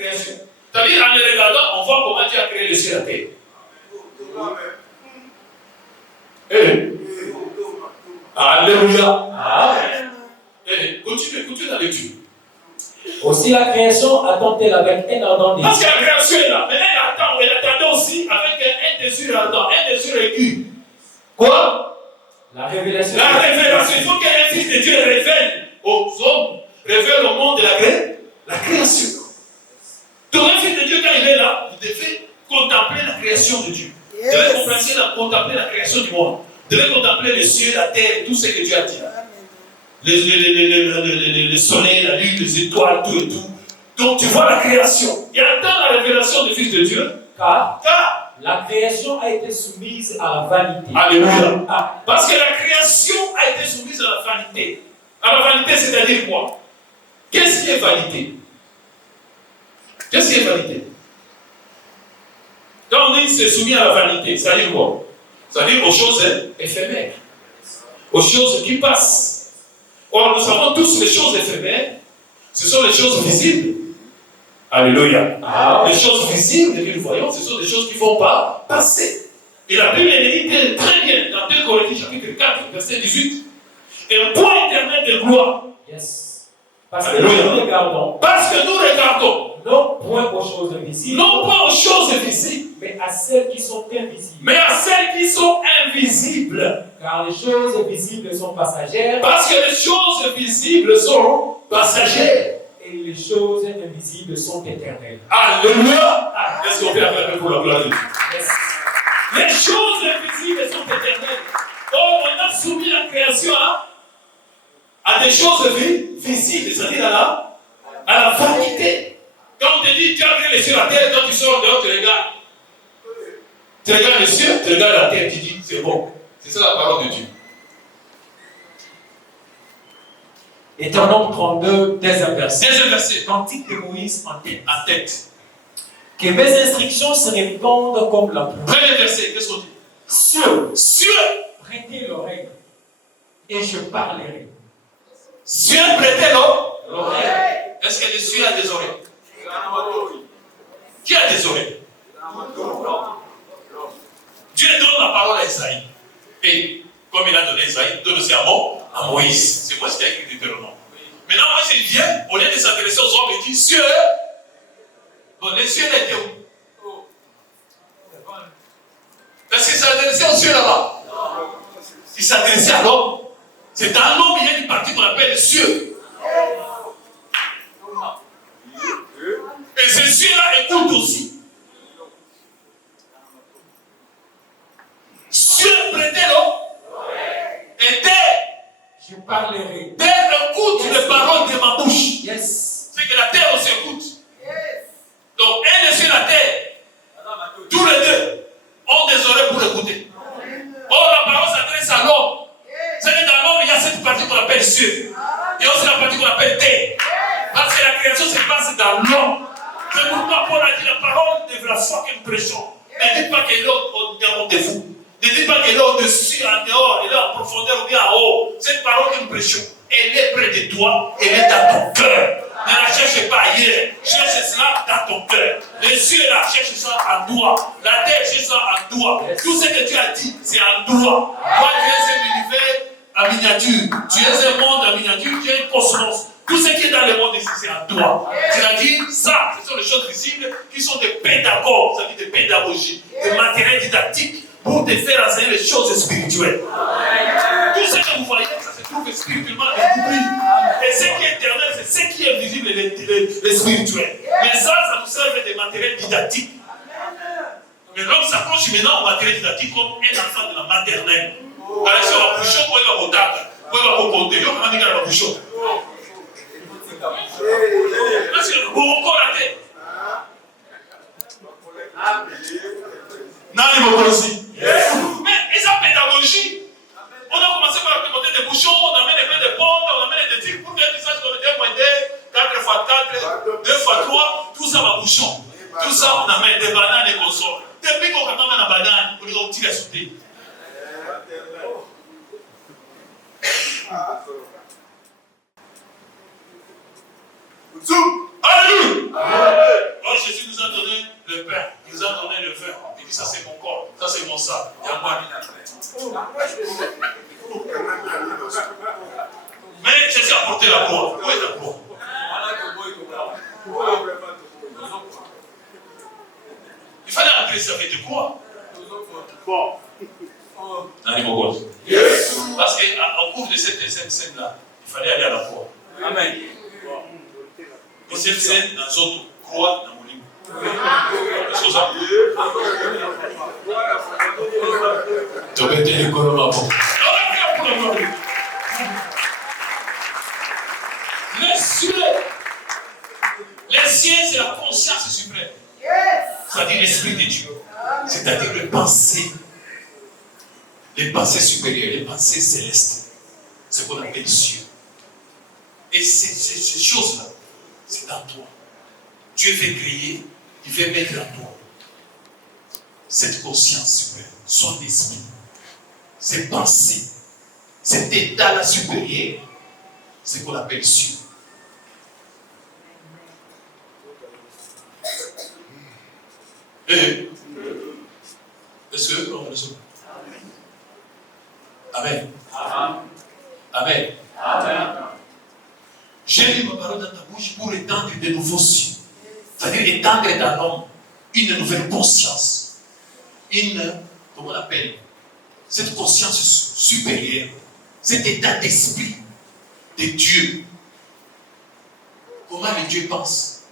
création. C'est-à-dire, en les regardant, on voit comment Dieu a créé le ciel et la terre. Alléluia. Continue dans l'étude. Aussi la création attend-elle avec un ardent désir. Parce que la création est là, mais elle attendait aussi avec un désir ardent, un désir aigu. Quoi? La révélation. La révélation. Il faut qu'un fils de Dieu révèle aux hommes, révèle au monde de la création. Donc un fils de Dieu, quand il est là, vous devez contempler la création de Dieu. Vous devez contempler la création du monde. Vous devez contempler les cieux, la terre et tout ce que Dieu a dit. Le soleil, la lune, les étoiles, tout et tout. Donc tu vois la création. Il attend la révélation du Fils de Dieu. Car la création a été soumise à la vanité. Alléluia. Parce que la création a été soumise à la vanité. À la vanité, c'est-à-dire quoi? Qu'est-ce qui est vanité? Qu'est-ce qui est vanité? Quand on dit c'est soumis à la vanité, ça veut dire quoi? Ça veut dire aux choses éphémères, aux choses qui passent. Or, nous savons tous les choses éphémères, ce sont les choses visibles. Alléluia. Les choses visibles que nous voyons, ce sont des choses qui ne vont pas passer. Et la Bible dit très bien dans 2 Corinthiens chapitre 4, verset 18. Et un point éternel de gloire. Yes. Parce que nous regardons. Non point aux choses visibles. Non point aux choses visibles. Mais à celles qui sont invisibles. Mais à celles qui sont invisibles. Car les choses visibles sont passagères. Parce que les choses visibles sont passagères. Et les choses invisibles sont éternelles. Alléluia. Est-ce qu'on peut acclamer pour la gloire de Dieu? Yes. Les choses invisibles sont éternelles. Or, on a soumis la création à des choses visibles, c'est-à-dire à la vanité. Quand on te dit, tu as créé les cieux et la terre, quand tu sors dehors, tu regardes. Tu regardes les cieux, tu regardes la terre, tu dis, c'est bon. C'est ça la parole de Dieu. Et dans Nombre 32, deuxième verset. Deuxième verset. Cantique de Moïse en tête. Que mes instructions se répandent comme la pluie. Premier verset, qu'est-ce qu'on dit? Cieux, prêtez l'oreille et je parlerai. Cieux, prêtez l'oreille. Est-ce que les cieux a des oreilles? Qui a des oreilles? Dieu donne la parole à Isaïe. Et comme il a donné à Isaïe, il donne aussi à Moïse. C'est moi ce qui a écrit Deutéronome. Maintenant, Moïse il vient, au lieu de s'intéresser aux hommes, il dit cieux. Bon, les cieux étaient où? Est-ce qu'il s'intéressait aux cieux là-bas? Il s'intéressait à l'homme. C'est dans l'homme, il y a une partie qu'on appelle les cieux. Et ces cieux-là écoutent aussi. Cieux, prêtez-le. Et terre, je parlerai. Terre écoute les paroles de ma bouche. Yes. C'est que la terre aussi écoute. Donc, elle est sur la terre. Tous les deux ont des oreilles pour écouter. Or, la parole s'adresse à l'homme. C'est que dans l'homme, il y a cette partie qu'on appelle cieux. Il y a aussi la partie qu'on appelle terre. Parce que la création se passe dans l'homme. C'est pourquoi Paul a dit la parole de la foi que nous prêchons. Ne dites pas qu'elle est au-dedans de vous. Ne dites pas qu'elle est au-dessus, en dehors, elle est en profondeur ou bien en haut. Cette parole que nous prêchons, elle est près de toi, elle est dans ton cœur. Ne la cherche pas ailleurs. Cherche cela dans ton cœur. Les cieux là, cherche ça en toi. La terre, cherche ça en toi. Tout ce que tu as dit, c'est en toi. Toi, tu es un univers en miniature. Tu es un monde en miniature, tu es un cosmos. Tout ce qui est dans le monde ici, c'est en toi. Tu as dit, ça, ce sont les choses visibles qui sont des pédagogues, ça veut dire des pédagogies, des matériels didactiques pour te faire enseigner les choses spirituelles. Tout ce que vous voyez, ça se trouve spirituellement découvert. Et ce qui est éternel, c'est ce qui est visible et les spirituel. Mais ça nous sert de matériel didactique. Mais l'homme s'approche maintenant au matériel didactique comme un enfant de la maternelle. Alors, si on va boucher, on va voter. On va compter. On va dire qu'on va boucher. Parce que vous reconnez. Non, il m'a aussi. Mais ils ont pédagogie. On a commencé par monter des bouchons, on amène des pains de pommes, on amène des tirs pour faire du sage comme 2 moins 2, 4 x 4, 2 x 3, tout ça va bouchon. Tout ça, on amène des bananes et consorts. Depuis qu'on amène la banane, on les a tirés à sauter. Alléluia! parce qu'au cours de cette scène-là, il fallait aller à la croix. Amen. Et cette scène, dans autres, croix dans mon livre. Est-ce que ça? Tu vas être l'école là-bas. Les cieux, c'est la conscience suprême. C'est-à-dire l'Esprit de Dieu. C'est-à-dire les pensées supérieures, les pensées célestes. C'est ce qu'on appelle cieux. Et ces choses-là, c'est dans toi. Dieu veut créer, il veut mettre en toi cette conscience suprême, son esprit, ses pensées, cet état-là supérieur, c'est ce qu'on appelle cieux. Est-ce que on reçoit? Amen. Amen. Amen. J'ai mis ma parole dans ta bouche pour étendre de nouveaux cieux. C'est-à-dire étendre dans l'homme une nouvelle conscience. Comment on appelle? Cette conscience supérieure. Cet état d'esprit de Dieu. Comment le Dieu pense?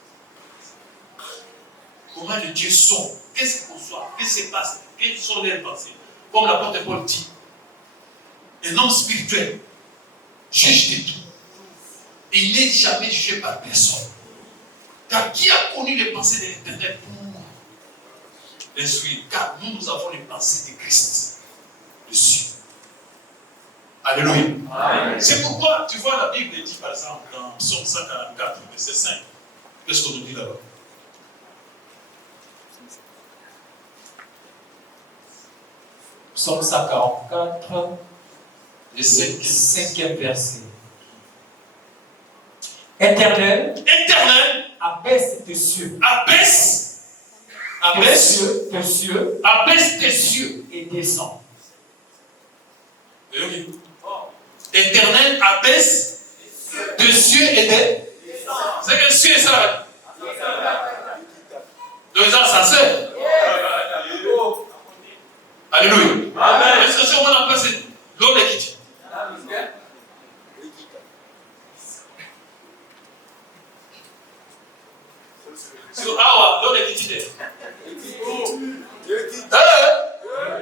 Comment le Dieu sont? Qu'est-ce qu'il conçoit? Qu'est-ce qui se passe? Quelles sont leurs pensées? Comme l'apôtre Paul dit, un homme spirituel juge de tout. Et il n'est jamais jugé par personne. Car qui a connu les pensées de l'Éternel pour l'instruire? Car nous avons les pensées de Christ, dessus. Alléluia. Amen. C'est pourquoi, tu vois, la Bible dit par exemple dans Psaume 144, verset 5. Qu'est-ce qu'on nous dit là-bas? Psaume 144, le 5e verset. Éternel, abaisse tes cieux. Abaisse tes cieux et descends. Éternel, abaisse tes cieux et descends. C'est que cieux et ça. Donc ça, ça sert. Alléluia. Amen. Est-ce que c'est on a placé l'homme est qui? Sur Awa, l'homme est qui?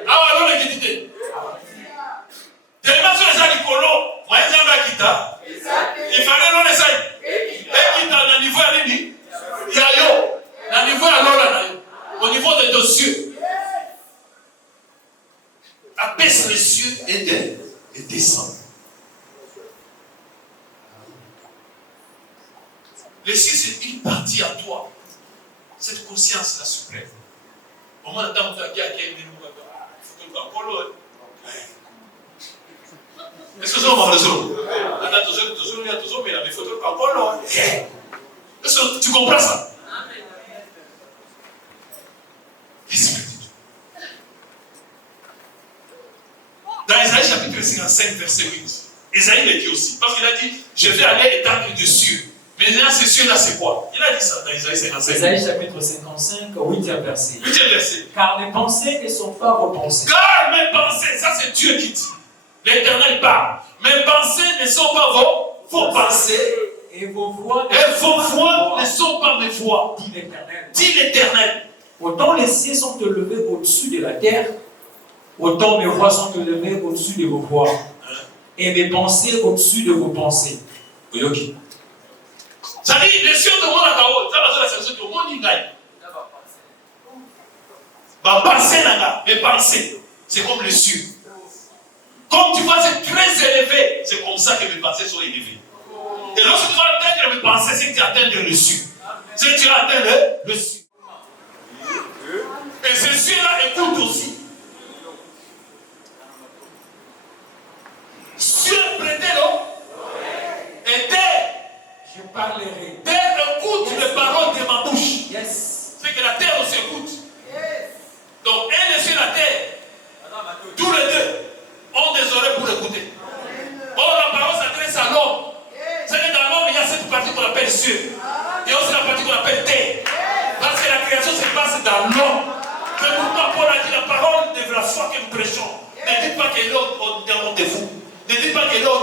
Awa, l'homme est qui? Tellement sur les alicolo, moi je vais quitter. Il fallait l'on essaye. Et quitte dans le niveau à l'ennemi. Il y a yo. Dans le niveau à l'homme, au niveau des deux cieux. Abaisse les cieux et descend. Les cieux, c'est une partie à toi. Cette conscience-là suprême. Au moment où tu as dit à quelqu'un, il faut que tu est-ce que c'est un moment de son? Est-ce que tu comprends ça? Dans Isaïe chapitre 55, verset 8, Isaïe le dit aussi, parce qu'il a dit, je vais aller étendre des cieux. Mais là, ces cieux-là, c'est quoi? Il a dit ça dans Isaïe 55. Isaïe chapitre 55, 8e verset. 8e verset. Car mes pensées ne sont pas vos pensées. Car mes pensées, ça c'est Dieu qui dit. L'Éternel parle. Mes pensées ne sont pas vos pensées. Et vos voix ne sont pas mes voix. Dit l'Éternel. Dit l'Éternel. Autant les cieux sont élevés au-dessus de la terre, autant mes voix sont élevées au-dessus de vos voix. Et mes pensées au-dessus de vos pensées. Oui. Ça dit, les cieux de mon akao, ça va se faire de mon ingaï. Ma pensée là, mes pensées, c'est comme les cieux. Comme tu vois, c'est très élevé. C'est comme ça que mes pensées sont élevées. Et lorsque tu vas atteindre mes pensées, c'est que tu atteins le cieux. C'est que tu atteins le cieux. Et ces cieux-là écoutent aussi. Cieux, prêtez-le. Et terre, je parlerai. Terre écoute les paroles de ma bouche. Yes. C'est que la terre aussi écoute. Donc, elle est sur la terre. Tous les deux ont des oreilles pour écouter. Or, la parole s'adresse à l'homme. C'est que dans l'homme, il y a cette partie qu'on appelle cieux. Et aussi la partie qu'on appelle terre. Parce que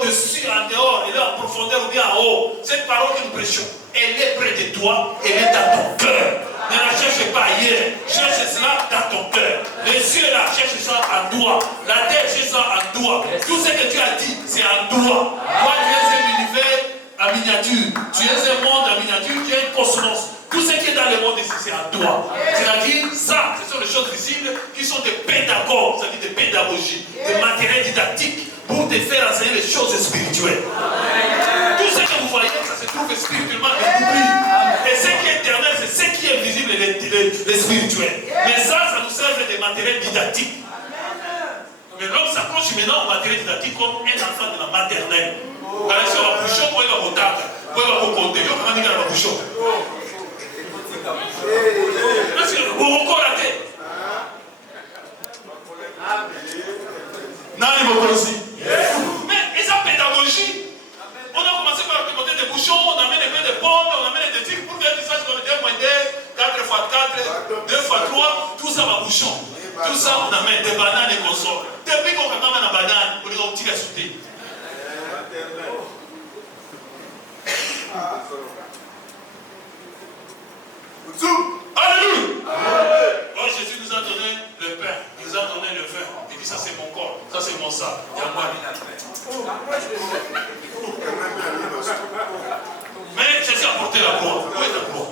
au-dessus, en dehors, elle est en profondeur ou bien en haut. Cette parole que nous prêchons, elle est près de toi, elle est dans ton cœur. Ne la cherche pas ailleurs, cherche cela dans ton cœur. Les cieux là, cherche ça en toi. La terre, cherche ça en toi. Tout ce que tu as dit, c'est en toi. Toi, tu es un univers en miniature. Tu es un monde en miniature, tu es un cosmos. Tout ce qui est dans le monde ici, c'est en toi. C'est-à-dire, ça, ce sont les choses visibles qui sont des pédagogues, c'est-à-dire des pédagogies, des matériels didactiques pour te faire enseigner les choses spirituelles. Tout ce que vous voyez, ça se trouve spirituellement découvert. Et ce qui est éternel, c'est ce qui est visible, les spirituels. Mais ça nous sert des matériels didactiques. Mais l'homme s'approche maintenant au matériel didactique comme un enfant de la maternelle. Alors, si on va boucher, on va voter, on va compter, on va dire qu'on va boucher. Parce que vous recollez. Non, il m'a aussi. Mais et sa pédagogie, on a commencé par monter des bouchons, on amène des pains de pommes, on amène des fils pour faire des sages comme 2 × 2, 4 × 4, 2 × 3, tout ça va bouchon. Tout ça, on amène des bananes et consorts. Depuis qu'on va mettre la banane, on les a tirés à sauter. Alléluia. Oh, Jésus nous a donné le pain, il nous a donné le vin. Il dit ça c'est mon corps, ça c'est mon sang. Mais Jésus a porté la croix. Où est la croix?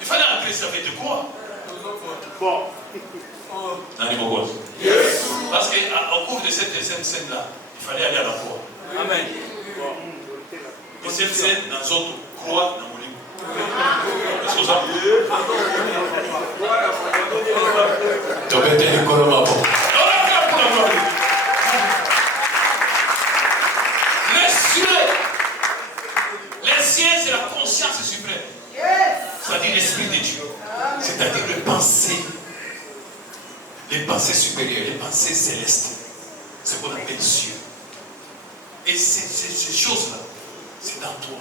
Il fallait entrer ça avec de quoi? Parce qu'au cours de cette scène-là, il fallait aller à la croix. Amen. Et cette scène, dans d'autres croix, dans mon livre. Est-ce que ça? Tu as été le colombo. Les cieux, c'est la conscience suprême. C'est-à-dire l'esprit de Dieu. C'est-à-dire les pensées supérieures, les pensées célestes. C'est ce qu'on appelle cieux. Et ces choses-là, c'est dans toi.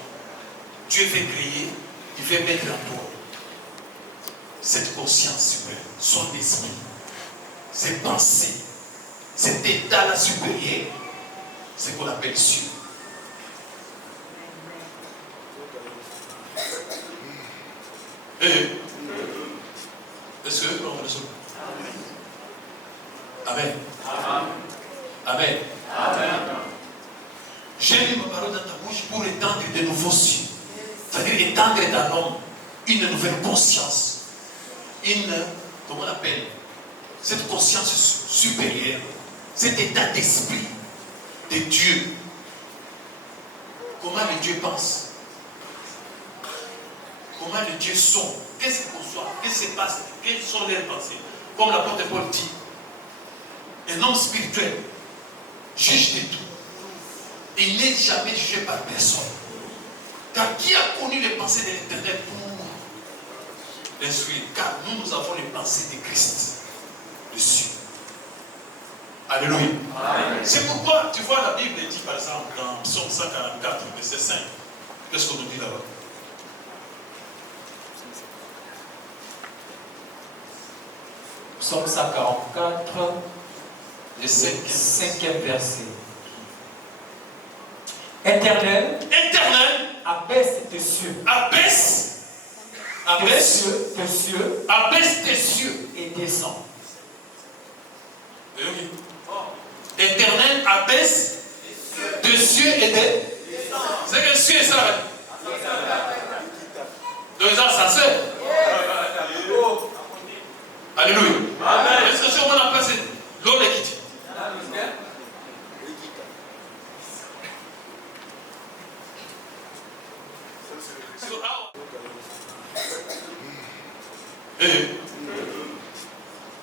Dieu veut créer, il veut mettre en toi cette conscience suprême, son esprit, ses pensées, cet état-là supérieur, c'est ce qu'on appelle cieux. Est-ce que on résout? Amen. Amen. Amen. J'ai mis ma parole dans ta bouche pour étendre de nouveaux cieux. C'est-à-dire étendre dans l'homme une nouvelle conscience. Comment on appelle? Cette conscience supérieure. Cet état d'esprit de Dieu. Comment le Dieu pense? Comment le Dieu sont? Qu'est-ce qu'on soit? Qu'est-ce qui se passe? Quelles sont leurs pensées? Comme l'apôtre Paul dit, un homme spirituel juge de tout. Et il n'est jamais jugé par personne. Car qui a connu les pensées de l'Éternel pour l'instruire? Car nous avons les pensées de Christ, dessus. Alléluia. C'est pourquoi, tu vois, la Bible dit par exemple dans Psaume 144, verset 5. Qu'est-ce qu'on nous dit là-bas? Psaume 144, le 5e verset. Éternel, abaisse tes cieux. Abaisse tes cieux et descends. Éternel, abaisse tes cieux et descends. C'est que cieux et ça. Donc, ça sert. Alléluia. Est-ce que c'est au moins la place l'homme est quitté?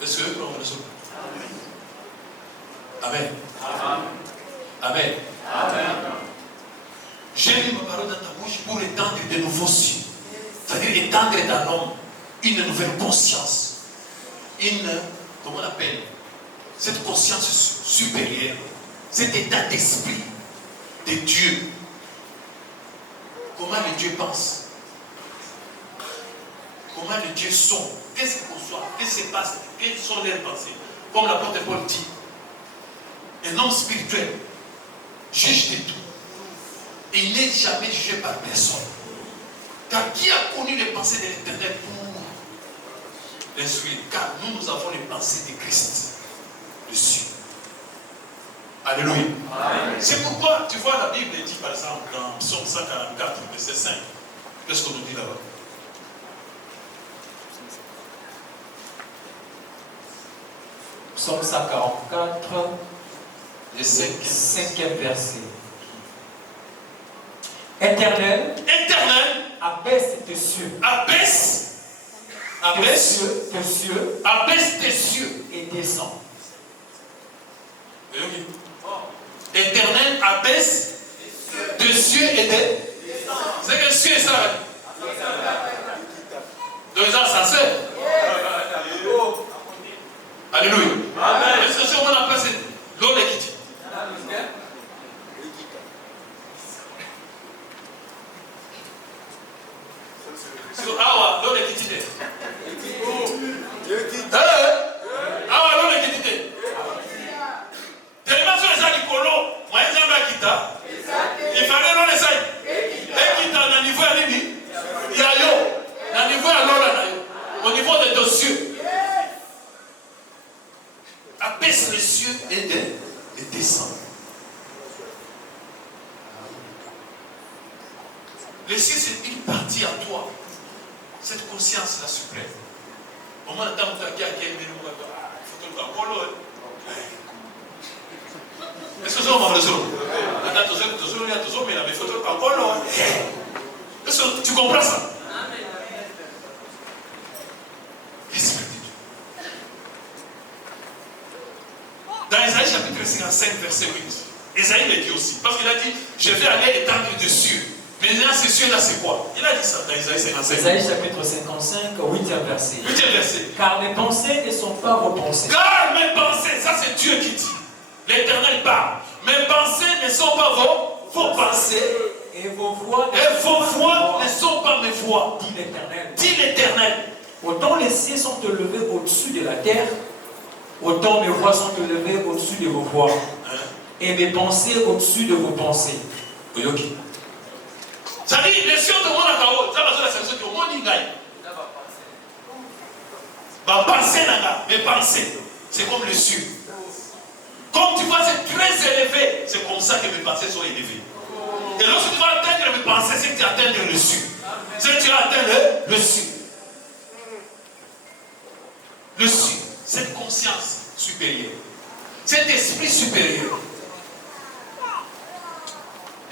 Est-ce que on résout? Amen. Amen. J'ai mis ma parole dans ta bouche pour étendre de nouveaux cieux. C'est-à-dire étendre dans l'homme une nouvelle conscience. Comment on appelle? Cette conscience supérieure. Cet état d'esprit de Dieu. Comment le Dieu pense? Comment le Dieu sont? Qu'est-ce qu'on soit? Qu'est-ce qui se passe? Quelles sont leurs pensées? comme l'apôtre Paul dit, un homme spirituel juge de tout. Et il n'est jamais jugé par personne. Car qui a connu les pensées de l'Éternel pour l'instruire? Car nous avons les pensées de Christ dessus. Alléluia. C'est pourquoi, tu vois, la Bible dit par exemple dans Psaume 144, verset 5. Qu'est-ce qu'on nous dit là-bas? Psaume 144, le 5e verset. Éternel, abaisse tes cieux. Abaisse tes cieux et descends. Éternel, abaisse tes cieux et descends. C'est que cieux et ça. Donc ça, ça sert. Alléluia. Est-ce que c'est on appelle l'eau l'équité? Ah, l'eau l'équité. Ah, l'eau l'équité. Tellement sur les agricoles, moi, ils ont quitté. Il fallait l'eau les aïe. Et qui dans le niveau à l'île, il y a yo. Dans le niveau à l'eau, au niveau des dossiers. Abaisse les cieux et descend. Les cieux, c'est une partie à toi. Cette conscience-là suprême. Au moment où tu as dit à quel niveau, il faut que tu aies. Est-ce que c'est un moment de zone? Est-ce que tu comprends ça? L'Esprit de Dieu. Dans Isaïe chapitre 55, verset 8, Isaïe le dit aussi, parce qu'il a dit, je vais aller étendre des cieux. Mais là, ces cieux-là, c'est quoi? Il a dit ça dans Isaïe 55. Isaïe chapitre 55, 8e verset. 8e verset. Car mes pensées ne sont pas vos pensées. Car mes pensées, ça c'est Dieu qui dit. L'Éternel parle. Mes pensées ne sont pas vos pensées. Et vos voix ne sont pas mes voix. Dit l'Éternel. Dit l'Éternel. Autant les cieux sont élevés au-dessus de la terre, autant mes voix sont élevées au-dessus de vos voix. Et mes pensées au-dessus de vos pensées. Ça dit, les cieux de mon akao, ça va sur la section de mon ingaï. Mes pensées, c'est comme le cieux. Comme tu vois, c'est très élevé. C'est comme ça que mes pensées sont élevées. Et lorsque tu vas atteindre mes pensées, c'est que tu atteins le cieux. C'est que tu atteins le cieux. Le cieux, cette conscience supérieure, cet esprit supérieur.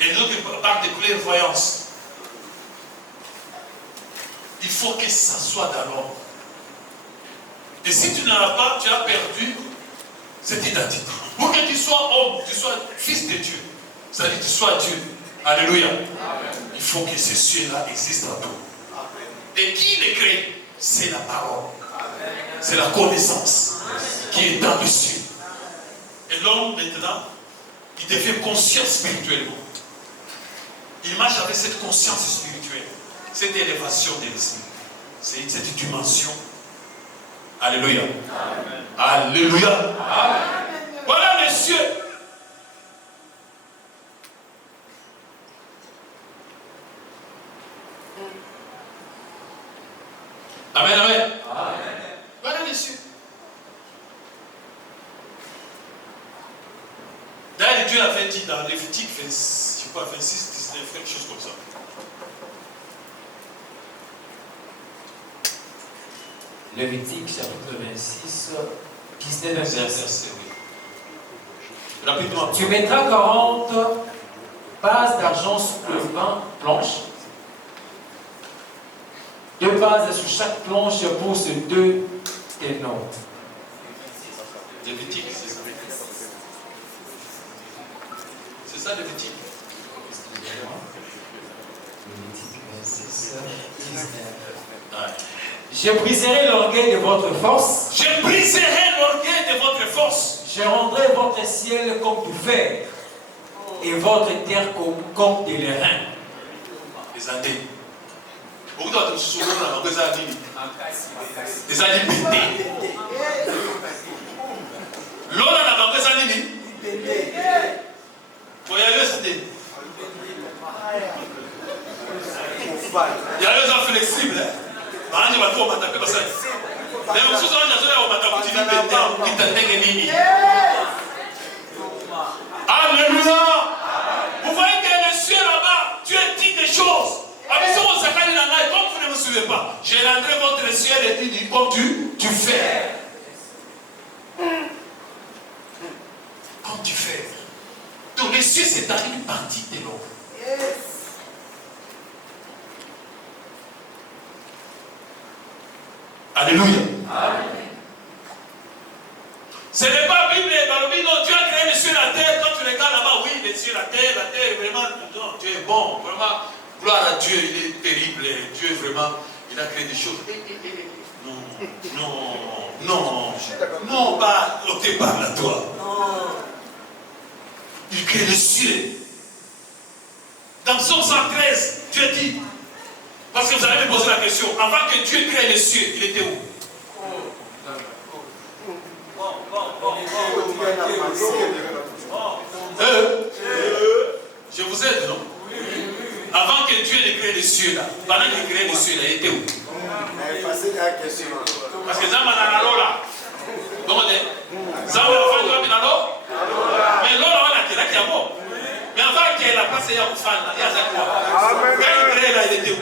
Et nous qui parlons de clairvoyance, il faut que ça soit dans l'ordre. Et si tu n'en as pas, tu as perdu cette identité. Pour que tu sois homme, tu sois fils de Dieu, c'est-à-dire que tu sois Dieu. Alléluia. Amen. Il faut que ces cieux-là existent en toi. Et qui les crée? C'est la parole. C'est la connaissance qui est dans le ciel. Et l'homme, maintenant, il devient conscient spirituellement. Il marche avec cette conscience spirituelle, cette élévation de l'esprit, cette dimension. Alléluia. Amen. Alléluia. Amen. Voilà les cieux. Amen, amen. Amen. Voilà les cieux. D'ailleurs, Dieu avait dit dans Lévitique 26, je crois 26, 19, quelque chose comme ça. Lévitique chapitre 26, 19 verset. Rapidement. Tu mettras 40 bases d'argent sur le planche. 2 bases sur chaque planche pour ces 2 ténors. Lévitique, c'est ça. C'est ça Lévitique. Lévitique 26, 19. Je briserai l'orgueil de votre force. Je briserai l'orgueil de votre force. Je rendrai votre ciel comme du fer et votre terre comme de l'airain. Les années. Beaucoup d'autres se souviennent des années. Des années pétées. nini. Alléluia. Vous voyez que le ciel là-bas, Dieu dit des choses. Comme vous ne me suivez pas, je rendrai votre ciel et dit comme tu fais. Comme tu fais. Donc le ciel, c'est une partie de l'homme. Yes. Alléluia. Amen. Ce n'est pas Bible, dans le Bible, Dieu a créé le ciel et la terre. Quand tu regardes là-bas, oui, le ciel, la terre, vraiment, non, Dieu est bon, vraiment, gloire à Dieu, il est terrible. Dieu, vraiment, il a créé des choses. Non, pas, on te parle à toi. Il crée le ciel. Dans Psaume 113, Dieu dit, parce que vous allez me poser la question, avant que Dieu crée le ciel, il était où? Je vous aide, non? Avant que Dieu ne crée les cieux là, pendant qu'il crée les cieux là, il était où? Parce que Zamba n'a pas là. Comment on dit? Zamba n'a pas là. Mais là, on a tiré qui est mort. Mais avant qu'il ait la place, il y a un fan là. Il y a ça quoi? Quand il crée là, il était où?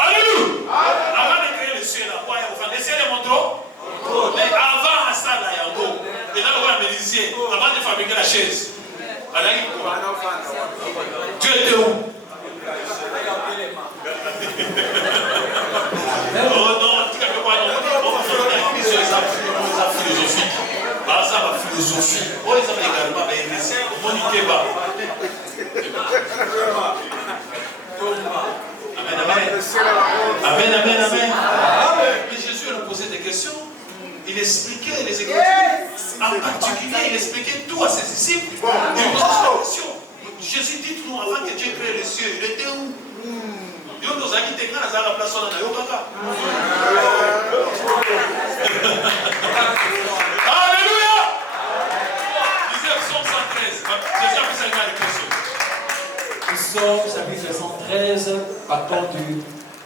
Alléluia! Avant de créer le ciel là, quoi, le ciel est mon trône. Mais avant ça là, il y a un mot. Et là, on va me dire, avant de fabriquer la chaise, Dieu était où? Oh non, tu ne peux pas non. On va faire une philosophie. Ça va philosophie. Oh, ils ont également moniqué bas. Amen, amen, amen. Mais Jésus a posé des questions. Il expliquait les Écritures. En particulier, il expliquait tout à ses disciples. Il posait la question. Jésus dit nous avant que Dieu crée les cieux, il était où? Dieu nous a dit quand la place on a yokaka. Alléluia. Lisez Psaume 113. Jésus a posé une question. Psaume chapitre 113, partons du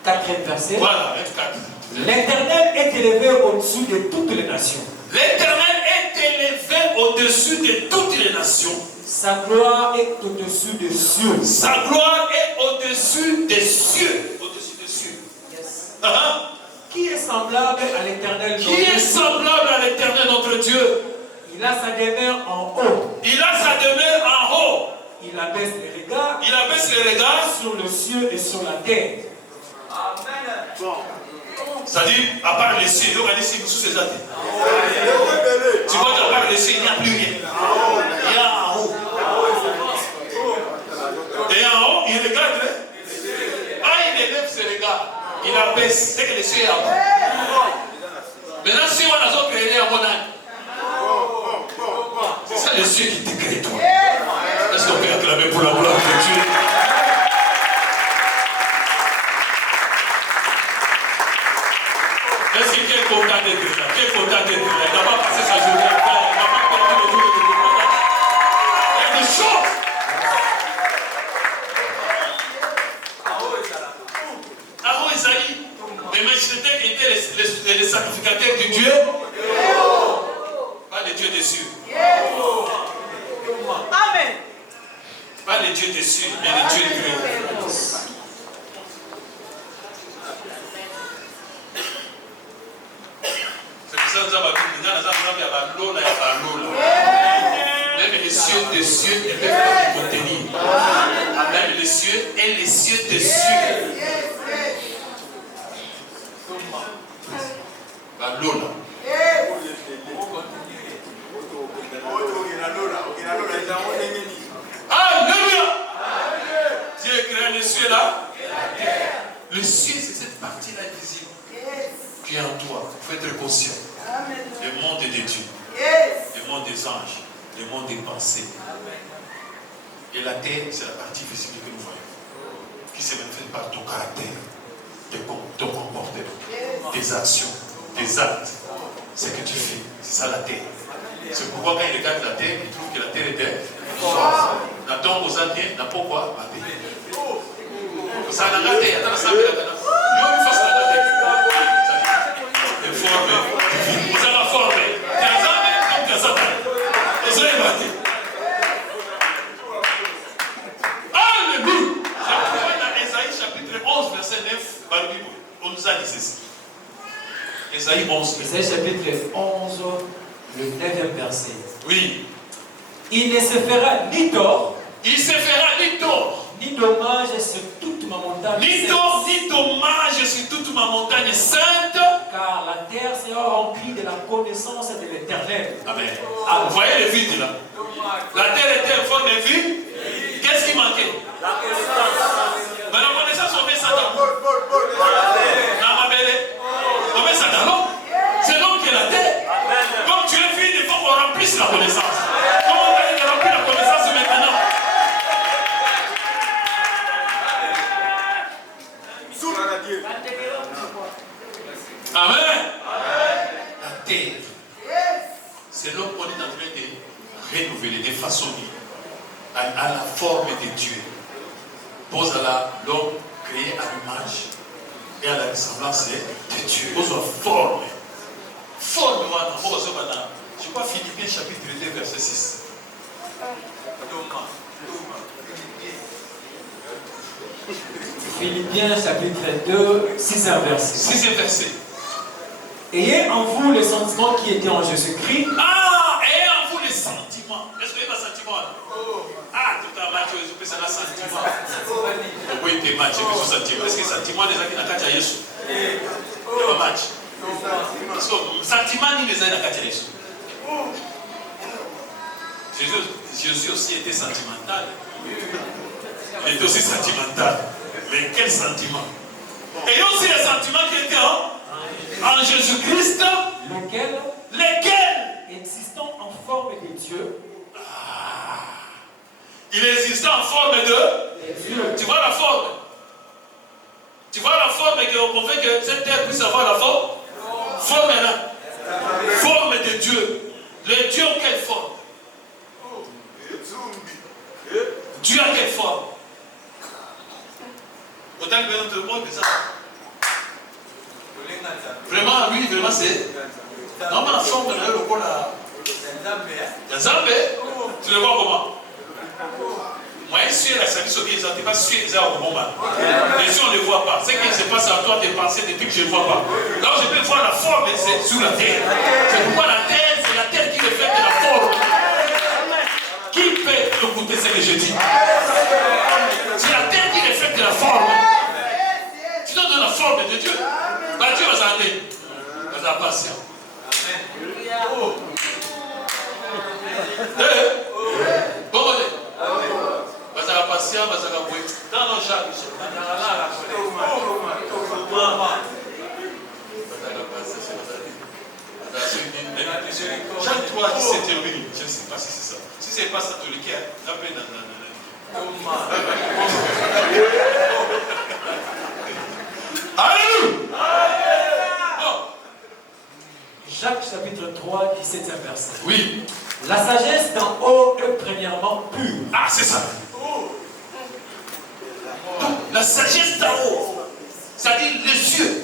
4e verset. Voilà, 24. L'Éternel est élevé au-dessus de toutes les nations. L'Éternel est élevé au-dessus de toutes les nations. Sa gloire est au-dessus des cieux. Sa gloire est au-dessus des cieux. Au-dessus des cieux. Yes. Qui est semblable à l'Éternel? Qui est semblable à l'Éternel notre Dieu? Il a sa demeure en haut. Il a sa demeure en haut. Il abaisse les regards. Il abaisse les regards sur le ciel et sur la terre. Amen. Bon. C'est-à-dire, à part les cieux, il y a des cieux sous ses athées. Tu vois qu'à part les cieux, il n'y a plus rien. Il y a en haut. Et en haut, il regarde. Il élève ses regards. Il abaisse. C'est que les cieux sont en haut. Maintenant, si on a d'autres créés à mon âme, c'est ça les cieux qui te créent, toi. Est-ce qu'on peut acclamer pour la gloire de Dieu? Est-ce qu'il est content d'être là? Qui est content d'être là? Il n'a pas passé sa journée à faire. Il n'a pas perdu le jour de l'indépendance. Il y a des choses. Ah oui, Isaïe. Les Melchizedek étaient les sacrificateurs du Dieu. Pas les dieux des cieux. Amen. Pas les dieux des cieux, mais les dieux de Dieu. Même les cieux des cieux ne peuvent pas contenir. Même les cieux et les cieux des cieux. Lola. Alléluia. Dieu a créé les cieux là. Le ciel, c'est cette partie-là visible qui est en toi. Il faut être conscient. Le monde est de Dieu. Le monde des anges. Le monde des pensées. Et la terre, c'est la partie visible que nous voyons. Qui se manifeste par ton caractère, ton comportement, tes actions, tes actes. Ce que tu fais. C'est ça la terre. C'est pourquoi quand il regarde la terre, il trouve que la terre est terre. Nathan aux Indiens n'a pas quoi. Ça n'a pas été. on nous a dit ceci. Ésaïe 11. Ésaïe chapitre 11, le 9e verset. Oui. Il ne se fera ni tort. Il se fera ni tort. Ni dommage sur toute ma montagne. Ni tort, ni dommage sur toute ma montagne sainte. Car la terre sera remplie de la connaissance de l'Éternel. Amen. Vous voyez le vide là? La terre était informe et vide. Qu'est-ce qui manquait? La connaissance. Mais la connaissance, on met ça dans l'eau. Dans ma belle. On met ça dans l'eau. C'est l'homme qui est la terre. Comme tu es vide, il faut qu'on remplisse la connaissance. Comment on va remplir la connaissance maintenant? Amen. La terre. C'est l'homme qu'on est en train de renouveler, de façonner à la forme de Dieu. Pose à l'homme créé à l'image et à la ressemblance de Dieu. Pose à forme. Forme, je crois Philippiens chapitre 2, verset 6. Philippiens chapitre 2, 6e verset. 6e verset. Ayez en vous les sentiments qui étaient en Jésus-Christ. Ah, ayez en vous les sentiments. Est-ce qu'il y a des sentiments là? Ah, tout à l'heure, tu peux faire un sentiment. Oui, tu es match, tu peux sentiment. Est-ce que sentiment des amis dans le Yesu? Il y a un match. Parce que sentiment ni les amis dans le Yesu. Jésus aussi était sentimental. Il était aussi sentimental. Mais quel sentiment? Et aussi les sentiments qui étaient en Jésus-Christ. Lesquels existant en forme de Dieu. Il existait en forme de Dieu. Tu vois la forme? Tu vois la forme qu'on veut que cette terre puisse avoir la forme? Forme est là. Forme de Dieu. Le Dieu en quelle forme? Dieu a quelle forme? Autant que notre monde est ça. Vraiment, lui, vraiment, c'est. Non, mais la forme de le rôle là. La Zambé. Tu le vois comment? Moi, je suis la service au bien, je ne suis pas sûr qu'ils ont au moment. Mais si on ne le voit pas, ce qui se passe en toi, tes pensées, des trucs que je ne vois pas. Là où je peux voir la forme, c'est sur la terre. C'est pourquoi la terre, c'est la terre qui reflète la forme. Qui peut écouter ce que je dis? C'est la terre qui reflète la forme. Tu donnes la forme de Dieu. Bah, Dieu va s'en aller. Va être patient. Bon, bazala patient, bazala boué. Dans nos jardins, Jean 3, 17, oui. Je ne sais pas si c'est ça. Si ce n'est pas ça, tu le quittes. Rappelez Alléluia. Jacques chapitre 3, 17e verset. Oui. La sagesse d'en haut est premièrement pure. Ah, c'est ça. Donc, la sagesse d'en haut, c'est-à-dire les yeux.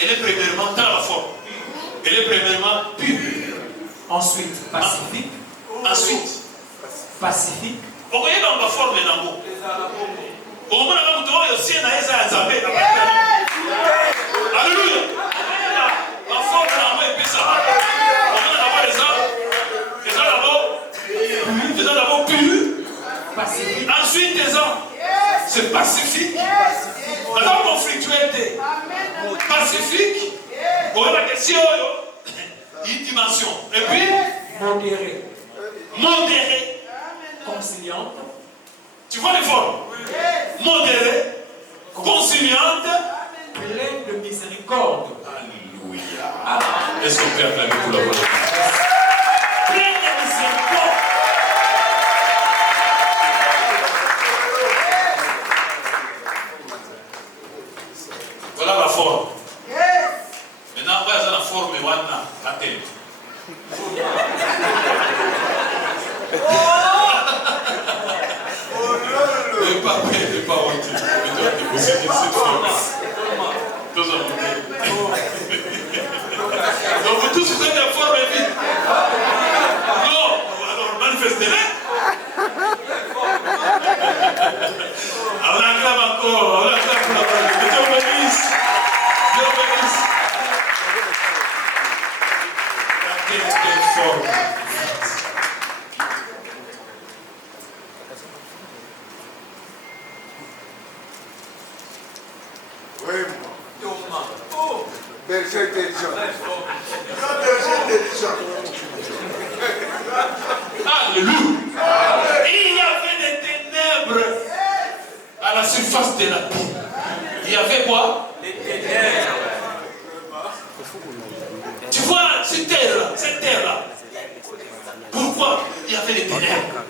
Elle est premièrement dans la forme. Elle est premièrement pure. Ensuite, pacifique. Ensuite, pacifique. Vous voyez dans ma forme en haut. Au moment où vous voyez aussi, alléluia. La forme en haut est plus ça. Les gens d'abord purs. Ensuite, les gens, c'est pacifique. Dans la conflictualité. Pacifique. Vous voyez la question, une dimension. Et puis, modéré. Modéré. Conciliante. Tu vois les formes? Modéré. Conciliante. Pleine de miséricorde. Alléluia. Est-ce qu'on peut acclamer pour la voix? Pleine de miséricorde. Voilà la forme. Maintenant, on va la forme et voilà la tête. Ne pas honte. Donc vous tous vous êtes en forme et vite. Non, alors manifestez-les. On acclame encore, on acclame pour la Berger intelligent. Berger intelligent. Alléluia. Il y avait des ténèbres à la surface de la terre. Il y avait quoi? Les ténèbres. Tu vois, cette terre-là, pourquoi il y avait les ténèbres?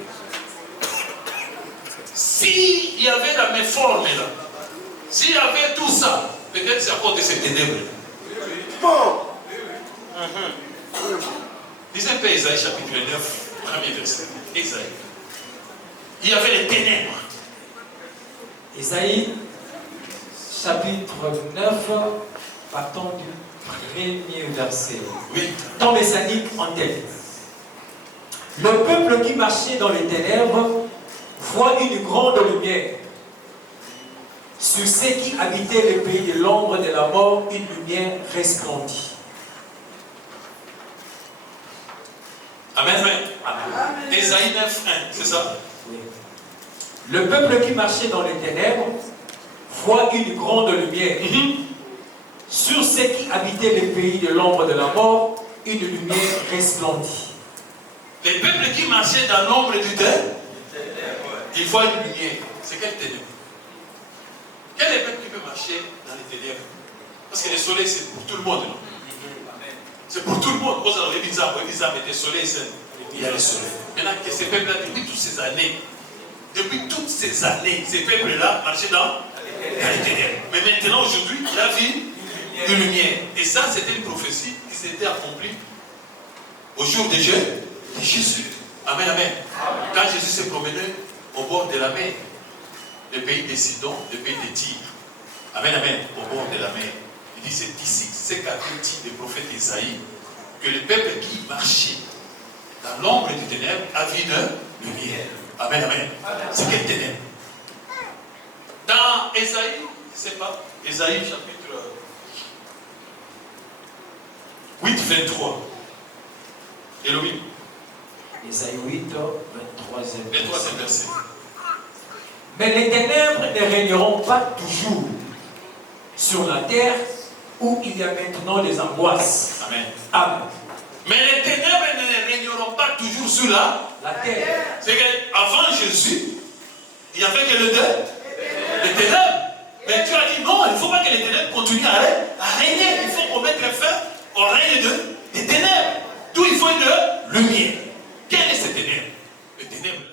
S'il y avait la méforme là, s'il y avait tout ça, peut-être c'est à cause de ces ténèbres. Bon. Lisez un peu Isaïe chapitre 9, premier verset. Isaïe. Il y avait les ténèbres. Isaïe chapitre 9, partons du premier verset. Oui. Dans Messanique en tête. Le peuple qui marchait dans les ténèbres voit une grande lumière. Sur ceux qui habitaient le pays de l'ombre de la mort, une lumière resplendit. Amen. Amen. Isaïe 9, 1, c'est ça? Oui. Le peuple qui marchait dans les ténèbres voit une grande lumière. Sur ceux qui habitaient le pays de l'ombre de la mort, une lumière resplendit. Les peuples qui marchaient dans l'ombre du ténèbre, ils voient une lumière. C'est quelle ténèbre? Quel est le peuple qui peut marcher dans les ténèbres? Parce que le soleil, c'est pour tout le monde. C'est pour tout le monde. Vous avez dit ça, mais le soleil, il y a le soleil. Maintenant, que ces peuples-là, depuis toutes ces années, ces peuples-là marchaient dans les ténèbres. Mais maintenant, aujourd'hui, il a vu une lumière. Et ça, c'était une prophétie qui s'était accomplie au jour de Jésus. Amen, amen. Quand Jésus s'est promené au bord de la mer, le pays de Sidon, le pays de Tyr. Amen, amen. Au bord de la mer. Il dit, c'est ici, c'est qu'avait dit le prophète Isaïe, que le peuple qui marchait dans l'ombre du ténèbre a vu une lumière. Amen, amen. C'est quelle ténèbre? Dans Isaïe, je ne sais pas, Isaïe chapitre 8, 23. Elohim. Isaïe 8, 23e verset. Mais les ténèbres ne régneront pas toujours sur la terre où il y a maintenant des angoisses. Amen. Amen. Mais les ténèbres ne régneront pas toujours sur la terre. C'est qu'avant Jésus, il n'y avait que les ténèbres. Mais tu as dit non, il ne faut pas que les ténèbres continuent à régner. Il faut qu'on mette fin au règne des ténèbres. D'où il faut une lumière.